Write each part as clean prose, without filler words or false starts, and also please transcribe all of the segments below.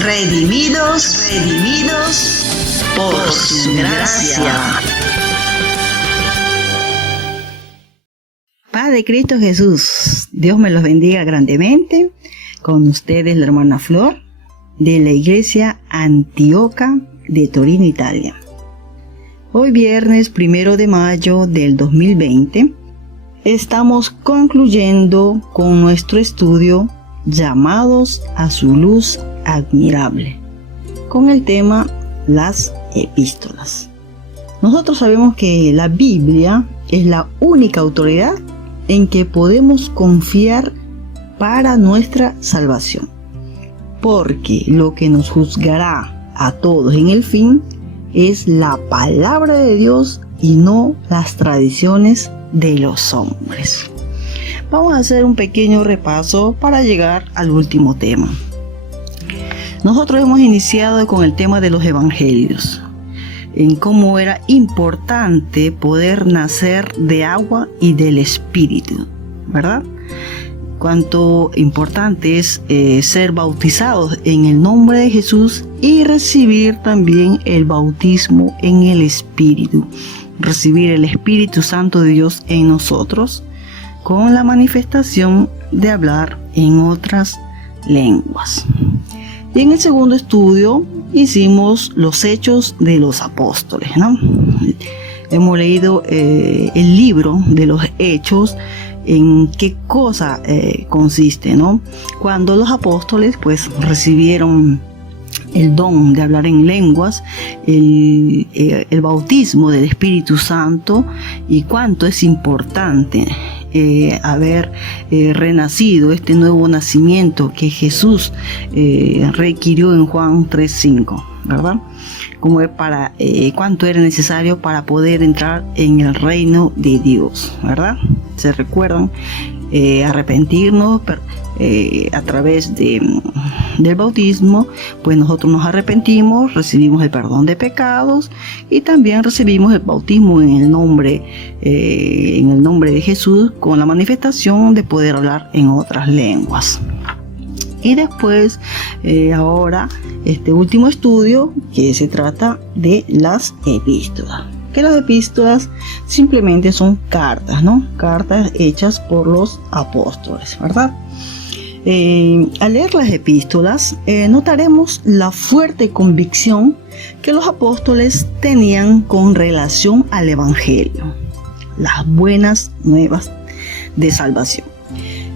redimidos por su gracia. Paz de Cristo Jesús, Dios me los bendiga grandemente. Con ustedes la hermana Flor de la iglesia Antioca de Torino, Italia. Hoy viernes 1 de mayo del 2020 estamos concluyendo con nuestro estudio Llamados a su luz admirable, con el tema las epístolas. Nosotros sabemos que la Biblia es la única autoridad en que podemos confiar para nuestra salvación, porque lo que nos juzgará a todos en el fin es la palabra de Dios y no las tradiciones de los hombres. Vamos a hacer un pequeño repaso para llegar al último tema. Nosotros hemos iniciado con el tema de los evangelios, en cómo era importante poder nacer de agua y del Espíritu, ¿verdad? Cuánto importante es ser bautizados en el nombre de Jesús y recibir también el bautismo en el Espíritu. Recibir el Espíritu Santo de Dios en nosotros con la manifestación de hablar en otras lenguas. Y en el segundo estudio hicimos los hechos de los apóstoles, ¿no? Hemos leído el libro de los hechos, en qué cosa consiste, ¿no? Cuando los apóstoles pues recibieron el don de hablar en lenguas, el bautismo del Espíritu Santo, y cuánto es importante haber renacido, este nuevo nacimiento que Jesús requirió en Juan 3:5, ¿verdad? Como es cuánto era necesario para poder entrar en el reino de Dios, ¿verdad? Se recuerdan, arrepentirnos a través del bautismo, pues nosotros nos arrepentimos, recibimos el perdón de pecados y también recibimos el bautismo en el nombre de Jesús, con la manifestación de poder hablar en otras lenguas. Y después, ahora, este último estudio que se trata de las epístolas. Que las epístolas simplemente son cartas, ¿no? Cartas hechas por los apóstoles, ¿verdad? Al leer las epístolas, notaremos la fuerte convicción que los apóstoles tenían con relación al Evangelio, las buenas nuevas de salvación.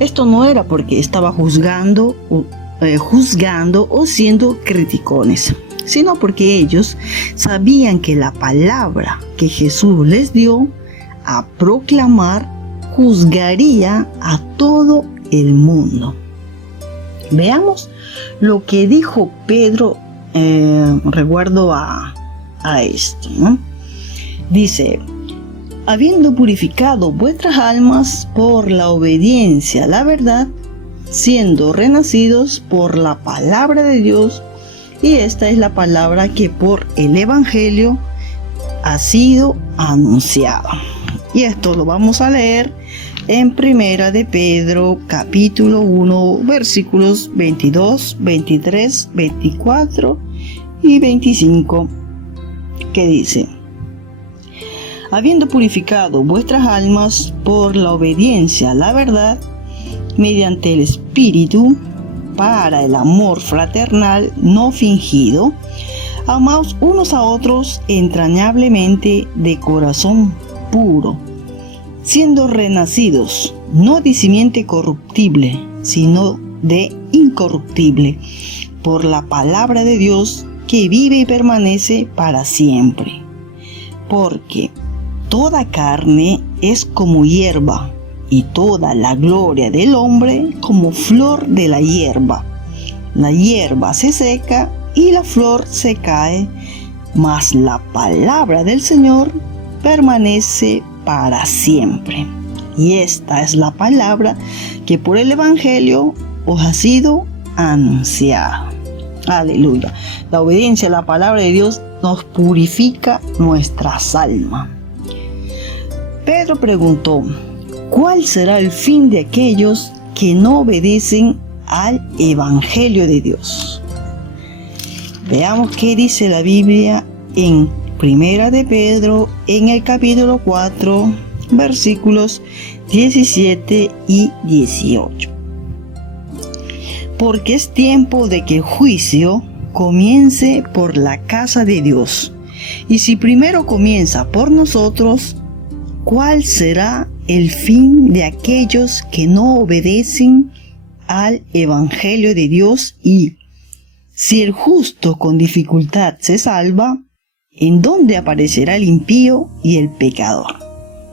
Esto no era porque estaba juzgando o siendo criticones, sino porque ellos sabían que la palabra que Jesús les dio a proclamar juzgaría a todo el mundo. Veamos lo que dijo Pedro recuerdo a esto, ¿no? Dice: habiendo purificado vuestras almas por la obediencia a la verdad, siendo renacidos por la palabra de Dios, y esta es la palabra que por el Evangelio ha sido anunciada. Y esto lo vamos a leer en Primera de Pedro, capítulo 1, versículos 22, 23, 24 y 25, que dice: habiendo purificado vuestras almas por la obediencia a la verdad, mediante el Espíritu, para el amor fraternal no fingido, amaos unos a otros entrañablemente de corazón puro, siendo renacidos, no de simiente corruptible, sino de incorruptible, por la palabra de Dios que vive y permanece para siempre. Porque toda carne es como hierba, y toda la gloria del hombre como flor de la hierba. La hierba se seca y la flor se cae, mas la palabra del Señor permanece para siempre. Y esta es la palabra que por el Evangelio os ha sido anunciada. Aleluya. La obediencia a la palabra de Dios nos purifica nuestras almas. Pedro preguntó: ¿cuál será el fin de aquellos que no obedecen al Evangelio de Dios? Veamos qué dice la Biblia en Primera de Pedro, en el capítulo 4, versículos 17 y 18. Porque es tiempo de que el juicio comience por la casa de Dios. Y si primero comienza por nosotros, ¿cuál será el fin de aquellos que no obedecen al Evangelio de Dios? Y si el justo con dificultad se salva, ¿en dónde aparecerá el impío y el pecador?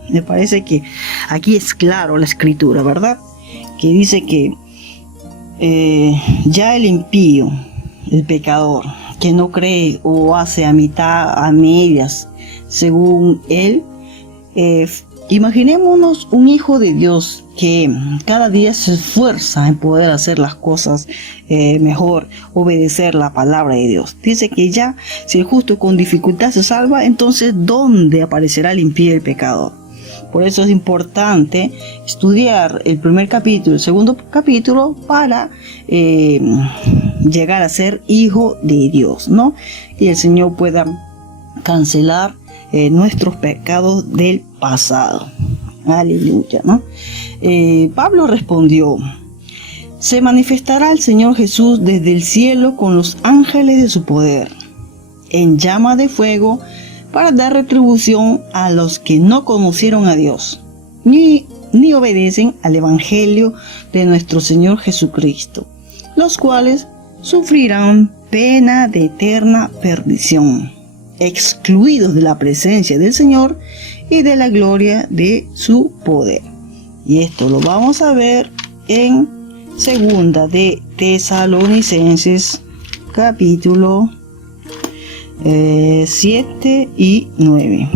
Me parece que aquí es claro la escritura, ¿verdad? Que dice que ya el impío, el pecador, que no cree o hace a mitad, a medias, según él, imaginémonos un hijo de Dios que cada día se esfuerza en poder hacer las cosas mejor, obedecer la palabra de Dios. Dice que ya, si el justo con dificultad se salva, entonces ¿dónde aparecerá el impío y el pecador? Por eso es importante estudiar el primer capítulo, el segundo capítulo, para llegar a ser hijo de Dios, ¿no? Y el Señor pueda cancelar nuestros pecados del pasado. Aleluya, ¿no? Pablo respondió: se manifestará el Señor Jesús desde el cielo con los ángeles de su poder, en llama de fuego, para dar retribución a los que no conocieron a Dios, ni obedecen al Evangelio de nuestro Señor Jesucristo, los cuales sufrirán pena de eterna perdición, excluidos de la presencia del Señor y de la gloria de su poder. Y esto lo vamos a ver en Segunda de Tesalonicenses, capítulo 7 y 9.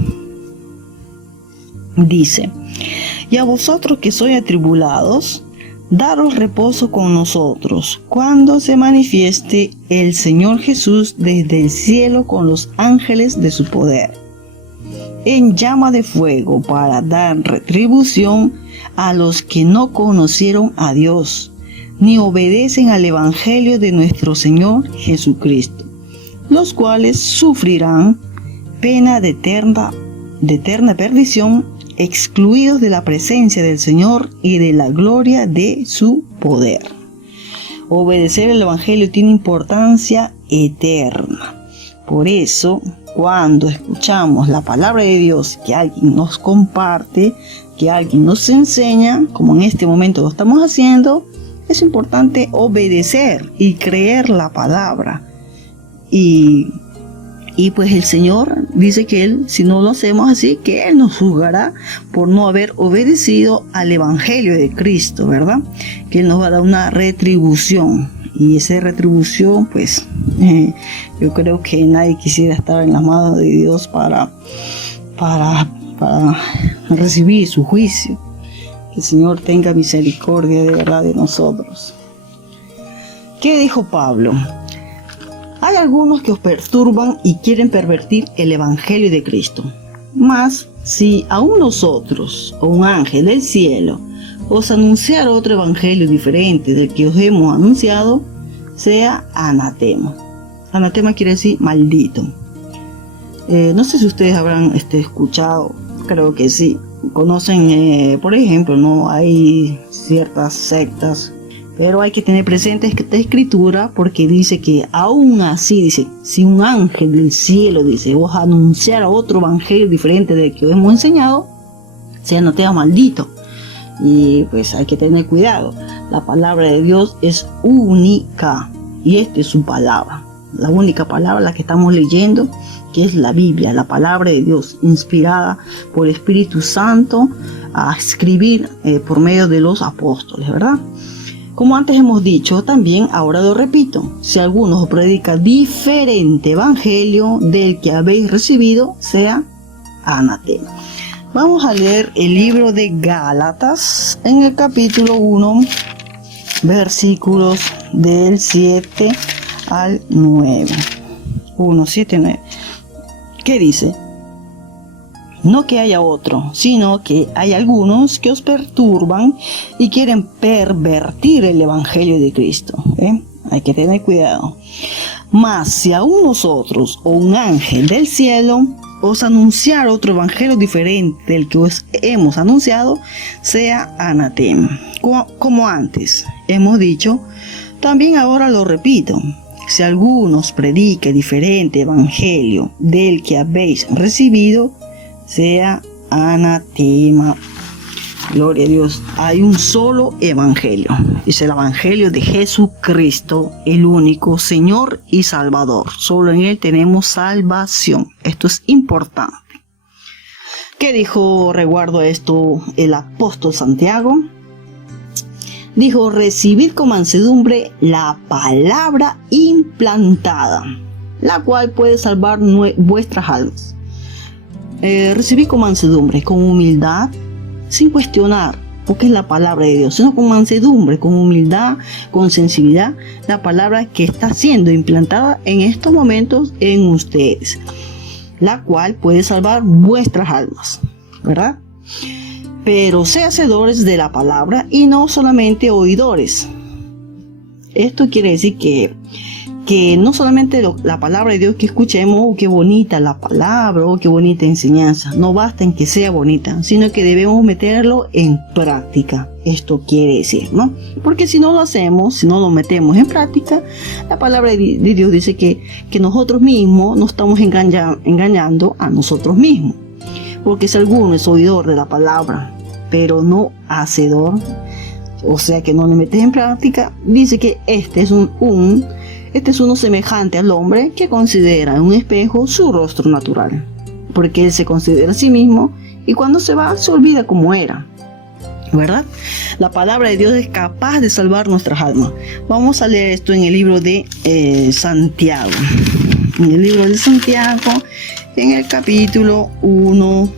Dice: y a vosotros que sois atribulados, daros reposo con nosotros, cuando se manifieste el Señor Jesús desde el cielo con los ángeles de su poder, en llama de fuego, para dar retribución a los que no conocieron a Dios, ni obedecen al Evangelio de nuestro Señor Jesucristo, los cuales sufrirán pena de eterna perdición, excluidos de la presencia del Señor y de la gloria de su poder. Obedecer el Evangelio tiene importancia eterna. Por eso, cuando escuchamos la palabra de Dios, que alguien nos comparte, que alguien nos enseña, como en este momento lo estamos haciendo, es importante obedecer y creer la palabra. Y pues el Señor dice que Él, si no lo hacemos así, que Él nos juzgará por no haber obedecido al Evangelio de Cristo, ¿verdad? Que Él nos va a dar una retribución. Y esa retribución, pues, yo creo que nadie quisiera estar en las manos de Dios para recibir su juicio. Que el Señor tenga misericordia de verdad de nosotros. ¿Qué dijo Pablo? Hay algunos que os perturban y quieren pervertir el Evangelio de Cristo. Mas, si aún nosotros, o un ángel del cielo, os anunciara otro evangelio diferente del que os hemos anunciado, sea anatema. Anatema quiere decir maldito. No sé si ustedes habrán escuchado, creo que sí. Conocen, por ejemplo, no hay ciertas sectas, pero hay que tener presente esta escritura, porque dice que aún así, dice, si un ángel del cielo, dice, os anunciara otro evangelio diferente del que os hemos enseñado, sea anatema, maldito. Y pues hay que tener cuidado. La palabra de Dios es única y esta es su palabra, la única palabra, la que estamos leyendo, que es la Biblia, la palabra de Dios, inspirada por el Espíritu Santo a escribir por medio de los apóstoles, ¿verdad? Como antes hemos dicho, también ahora lo repito: si alguno os predica diferente evangelio del que habéis recibido, sea anatema. Vamos a leer el libro de Gálatas en el capítulo 1, versículos del 7 al 9. 1, 7, 9. ¿Qué dice? No que haya otro, sino que hay algunos que os perturban y quieren pervertir el Evangelio de Cristo. Hay que tener cuidado. Mas si aún nosotros o un ángel del cielo os anunciar otro evangelio diferente del que os hemos anunciado, sea anatema. Como antes hemos dicho, también ahora lo repito. Si alguno os predique diferente evangelio del que habéis recibido, sea anatema. Gloria a Dios. Hay un solo evangelio. Es el evangelio de Jesucristo, el único Señor y Salvador. Solo en Él tenemos salvación. Esto es importante. ¿Qué dijo recuerdo a esto el apóstol Santiago? Dijo: recibid con mansedumbre la palabra implantada, la cual puede salvar vuestras almas. Recibid con mansedumbre, con humildad, sin cuestionar, porque es la palabra de Dios, sino con mansedumbre, con humildad, con sensibilidad, la palabra que está siendo implantada en estos momentos en ustedes, la cual puede salvar vuestras almas, ¿verdad? Pero sé hacedores de la palabra y no solamente oidores. Esto quiere decir que no solamente la palabra de Dios que escuchemos, oh, qué bonita la palabra, oh, qué bonita enseñanza, no basta en que sea bonita, sino que debemos meterlo en práctica. Esto quiere decir, ¿no? Porque si no lo hacemos, si no lo metemos en práctica, la palabra de Dios dice que nosotros mismos nos estamos engañando a nosotros mismos. Porque si alguno es oidor de la palabra, pero no hacedor, o sea que no le metes en práctica, dice que este es uno semejante al hombre que considera en un espejo su rostro natural, porque él se considera a sí mismo y cuando se va se olvida cómo era, ¿verdad? La palabra de Dios es capaz de salvar nuestras almas. Vamos a leer esto en el libro de Santiago. En el libro de Santiago, en el capítulo 1,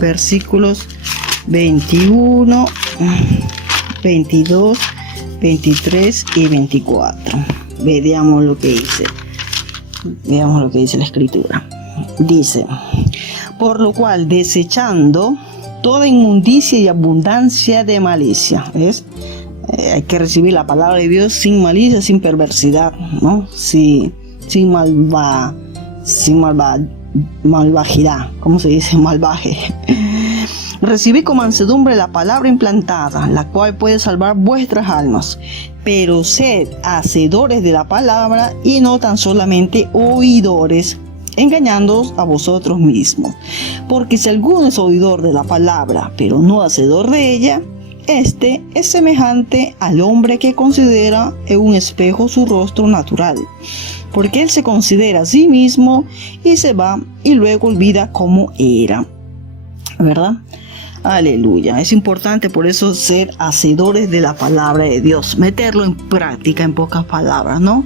versículos 21, 22, 23 y 24. Veamos lo que dice. Veamos lo que dice la escritura. Dice: por lo cual, desechando toda inmundicia y abundancia de malicia. ¿Ves? Hay que recibir la palabra de Dios sin malicia, sin perversidad, ¿no? Sin malvajidad. ¿Cómo se dice? Malvaje. Recibid con mansedumbre la palabra implantada, la cual puede salvar vuestras almas. Pero sed hacedores de la palabra y no tan solamente oidores, engañándoos a vosotros mismos. Porque si alguno es oidor de la palabra, pero no hacedor de ella, este es semejante al hombre que considera en un espejo su rostro natural. Porque él se considera a sí mismo y se va y luego olvida cómo era. ¿Verdad? Aleluya. Es importante por eso ser hacedores de la palabra de Dios, meterlo en práctica, en pocas palabras, ¿no?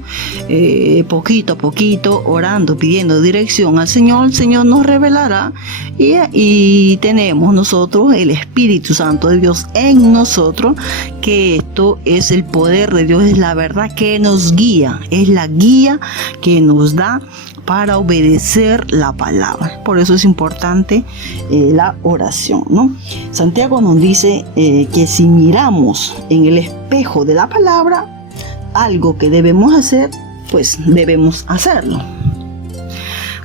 Poquito a poquito, orando, pidiendo dirección al Señor. El Señor nos revelará y tenemos nosotros el Espíritu Santo de Dios en nosotros, que esto es el poder de Dios, es la verdad que nos guía, es la guía que nos da para obedecer la palabra. Por eso es importante la oración, ¿no? Santiago nos dice que si miramos en el espejo de la palabra algo que debemos hacer, pues debemos hacerlo.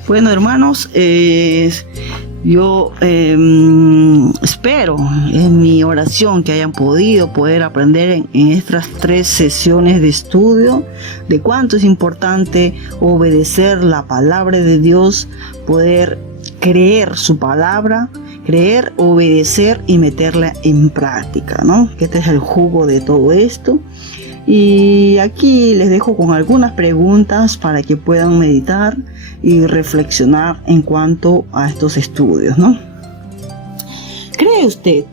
Bueno, hermanos, yo espero en mi oración que hayan poder aprender en estas 3 sesiones de estudio de cuánto es importante obedecer la palabra de Dios, poder creer su palabra, creer, obedecer y meterla en práctica, ¿no? Que este es el jugo de todo esto. Y aquí les dejo con algunas preguntas para que puedan meditar y reflexionar en cuanto a estos estudios, ¿no? ¿Cree usted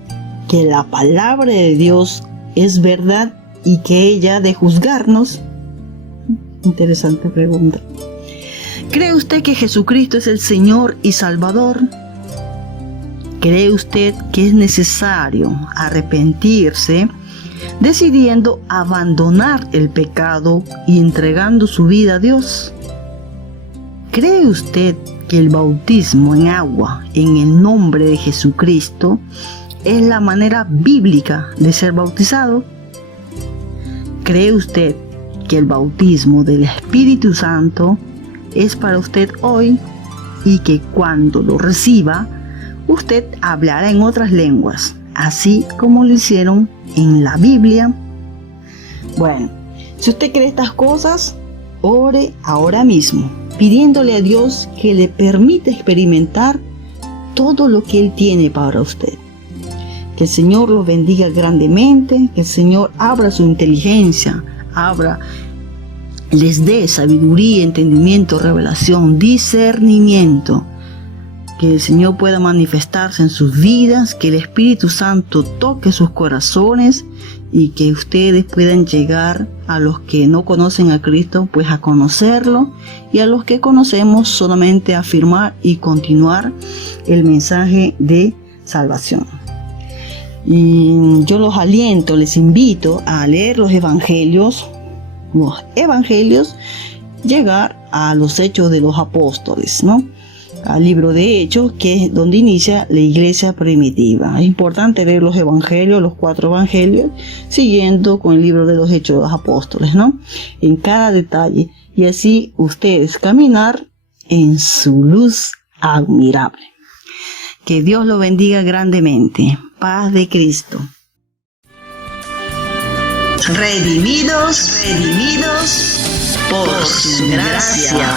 que la palabra de Dios es verdad y que ella ha de juzgarnos? Interesante pregunta. ¿Cree usted que Jesucristo es el Señor y Salvador? ¿Cree usted que es necesario arrepentirse, decidiendo abandonar el pecado y entregando su vida a Dios? ¿Cree usted que el bautismo en agua en el nombre de Jesucristo es la manera bíblica de ser bautizado? ¿Cree usted que el bautismo del Espíritu Santo es para usted hoy y que cuando lo reciba, usted hablará en otras lenguas, así como lo hicieron en la Biblia. Bueno, si usted cree estas cosas, ore ahora mismo, pidiéndole a Dios que le permita experimentar todo lo que Él tiene para usted. Que el Señor lo bendiga grandemente, que el Señor abra su inteligencia, les dé sabiduría, entendimiento, revelación, discernimiento. Que el Señor pueda manifestarse en sus vidas, que el Espíritu Santo toque sus corazones y que ustedes puedan llegar a los que no conocen a Cristo, pues a conocerlo, y a los que conocemos solamente a afirmar y continuar el mensaje de salvación. Y yo los aliento, les invito a leer los evangelios, llegar a los Hechos de los Apóstoles, ¿no? Al libro de Hechos, que es donde inicia la iglesia primitiva. Es importante leer los evangelios, los 4 evangelios, siguiendo con el libro de los Hechos de los Apóstoles, ¿no? En cada detalle, y así ustedes caminar en su luz admirable. Que Dios lo bendiga grandemente. Paz de Cristo. Redimidos por su gracia.